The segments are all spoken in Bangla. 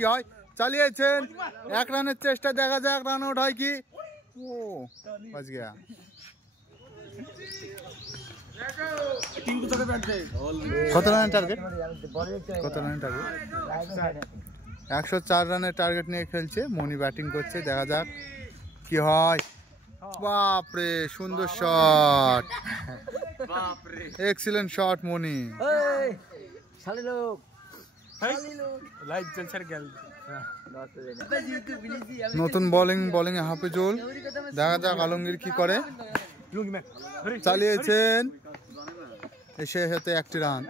কি হয়। চালিয়েছেন 1 রানের চেষ্টা, দেখা যাক রান আউট হয় কি। ও বাজ গয়া। কত রানের টার্গেট? 104 রানের টার্গেট নিয়ে খেলছে। মনি ব্যাটিং করছে, দেখা যাক কি হয়। বাপরে সুন্দর শট, এক্সিলেন্ট শট মনি। নতুন বোলিং এ হাফিজুল, দেখা যাক আলমগীর কি করে। চালিয়েছেন, এসে হতে 1টি রান।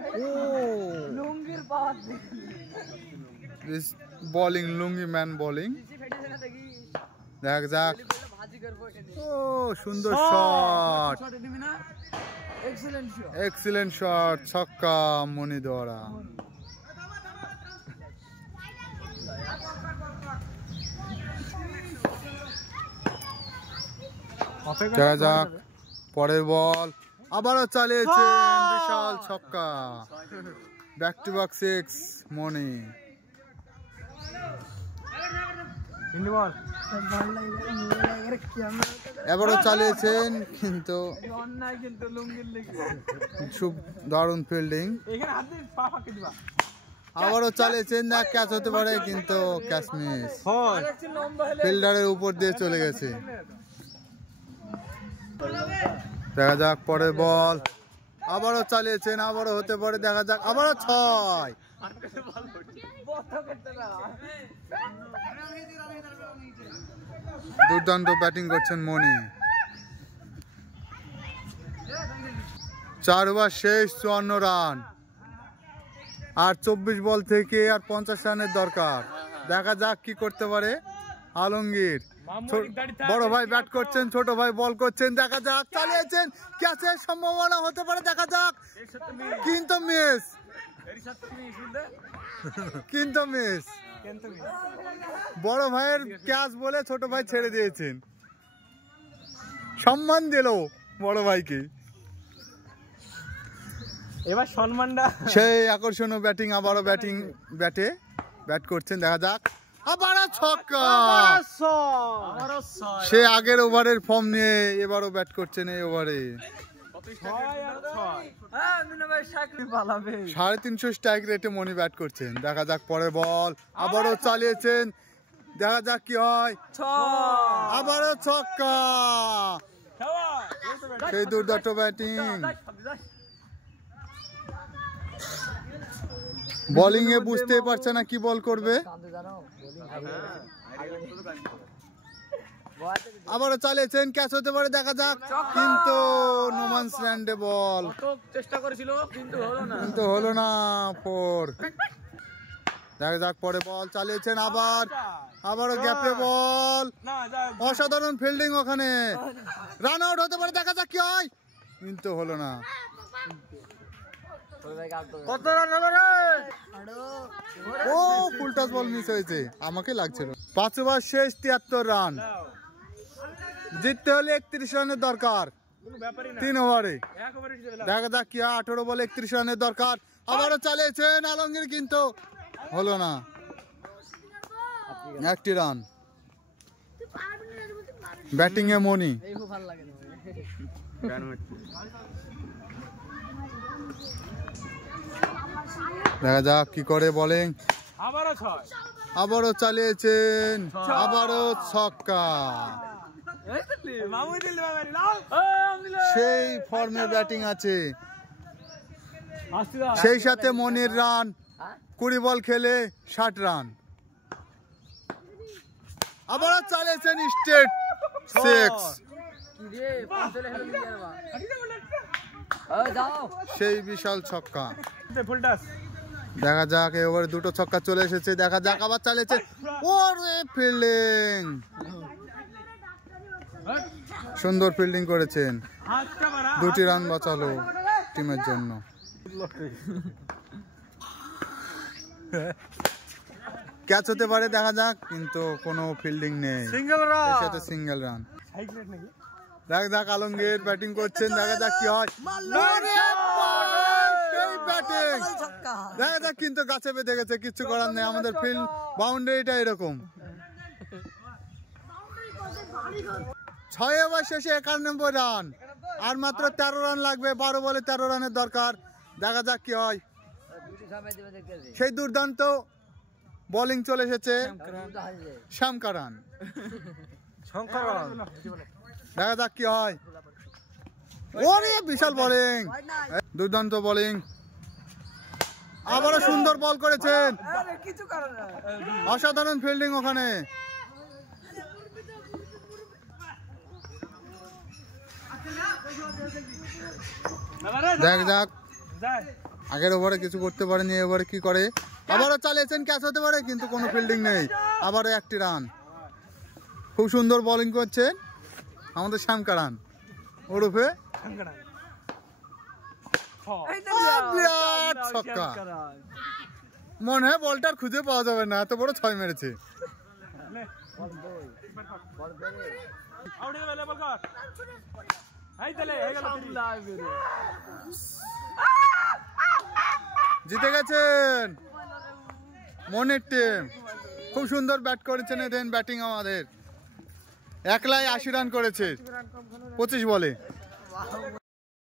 বোলিং লুঙ্গি ম্যান বোলিং, দেখা যাক। ও সুন্দর শট, এক্সিলেন্ট শট, ছক্কা মনি দ্বারা। দেখা যাক পরের বল, আবারও চালিয়েছেন, বিশাল ছক্কা, ব্যাক টু ব্যাক 6 মনি। এবারও চালিয়েছেন, কিন্তু খুব দারুণ ফিল্ডিং। আবারও চালিয়েছেন, না ক্যাচ হতে পারে, কিন্তু ক্যাচ মিস, ফিল্ডারের উপর দিয়ে চলে গেছে। দেখা যাক পরের বল, আবারও চালিয়েছেন, আবারও হতে পারে, দেখা যাক। আবারও 6। দুর্দান্ত ব্যাটিং করছেন মনি। 4 ওভার শেষ, 54 রান, আর 24 বল থেকে আর 50 রানের দরকার। দেখা যাক কি করতে পারে আলমগীর। বড় ভাই ব্যাট করছেন, ছোট ভাই বল করছেন, দেখা যাক। চালিয়েছেন, ক্যাচের সম্ভাবনা হতে পারে, দেখা যাক, কিন্তু মিস, বড় ভাইয়ের ক্যাচ বলে ছোট ভাই ছেড়ে দিয়েছেন। সম্মান দিল বড় ভাইকে, এবার সম্মানটা। সেই আকর্ষণীয় ব্যাটিং, আবারও ব্যাট করছেন, দেখা যাক। আবারও ছক্কা, সে আগের ওভারের ফর্ম নিয়ে এবারও ব্যাট করছেন এই ওভারে। 350 স্ট্রাইক রেটে মনি ব্যাট করছেন, দেখা যাক পরের বল, আবারও চালিয়েছেন, দেখা যাক কি হয়। আবারও ছক্কা, সেই দুর্দান্ত ব্যাটিং। বোলিং এ বুঝতেই পারছে না কি বল করবে। আবারও চালিয়েছেন, ক্যাচ হতে পারে, দেখা যাক, কিন্তু নোম্যান্স ল্যান্ডে বল, চেষ্টা করেছিল কিন্তু হলো না। 4। দেখা যাক পরে বল, চালিয়েছেন, আবারও গ্যাপে বল, অসাধারণ ফিল্ডিং, ওখানে রান আউট হতে পারে, দেখা যাক কি হয়, কিন্তু হলো না। কত রান হলো রে? ও ফুল টাচ বল মিস হয়েছে, আমাকে লাগছে। 5 ওভার শেষ, 73 রান, জিততে হলে 31 রানের দরকার 3 ওভারে। দেখা যাক কি 18 বলে 31 রানের দরকার। আবারও চালিয়েছেন আলমগীর, কিন্তু হলো না, 1টি রান। ব্যাটিং এ মনি, দেখা যাক কি করে বোলিং। আবারও চালিয়েছেন, আবারও ছক্কা, সেই ফর্মে ব্যাটিং আছে। সেই সাথে মনির রান, 20 বল খেলে 60 রান। আবারও চালিয়েছেন স্ট্রেট 6, সেই বিশাল ছক্কা। দেখা যাক এবারে 2টো ছক্কা চলে এসেছে, দেখা যাক। আবার চালিয়েছে, ওরে ফিল্ডিং, সুন্দর ফিল্ডিং করেছেন, 2টি রান বাঁচালো টিমের জন্য। ক্যাচ হতে পারে, দেখা যাক, কিন্তু কোনো ফিল্ডিং নেই, সিঙ্গেল রান। দেখা যাক আলমগীর ব্যাটিং করছেন, দেখা যাক কি হয়। ব্যাটিং দেখা যাক, কিন্তু গাছে বেঁধে গেছে, কিচ্ছু করার নেই। আমাদের ফিল্ড বাউন্ডারিটা এরকম। 6 ওভার শেষে 91 রান, আর মাত্র 13 রান লাগবে। 12 বলে 13 রানের দরকার। দেখা যাক কি হয়। সেই দুর্দান্ত বোলিং চলে এসেছে শ্যামকারান। দেখা যাক কি হয়। ওরে বিশাল বোলিং, দুর্দান্ত বোলিং। আবারও সুন্দর বল করেছেন, অসাধারণ ফিল্ডিং ওখানে। দেখ যাক, আগের ওভারে কিছু করতে পারেনি, এবারে কি করে। আবারও চালিয়েছেন, ক্যাচ হতে পারে, কিন্তু কোনো ফিল্ডিং নেই। আবারও একটি রান। খুব সুন্দর বোলিং করছেন আমাদের শ্যামকারান ওরফে বিরাট ছক্কা। মনে হয় বলটার খুঁজে পাওয়া যাবে না, এত বড় 6 মেরেছে। জিতে গেছেন মনের টিম। খুব সুন্দর ব্যাট করেছেন এদিন। ব্যাটিং আমাদের একলাই 80 রান করেছে 25 বলে।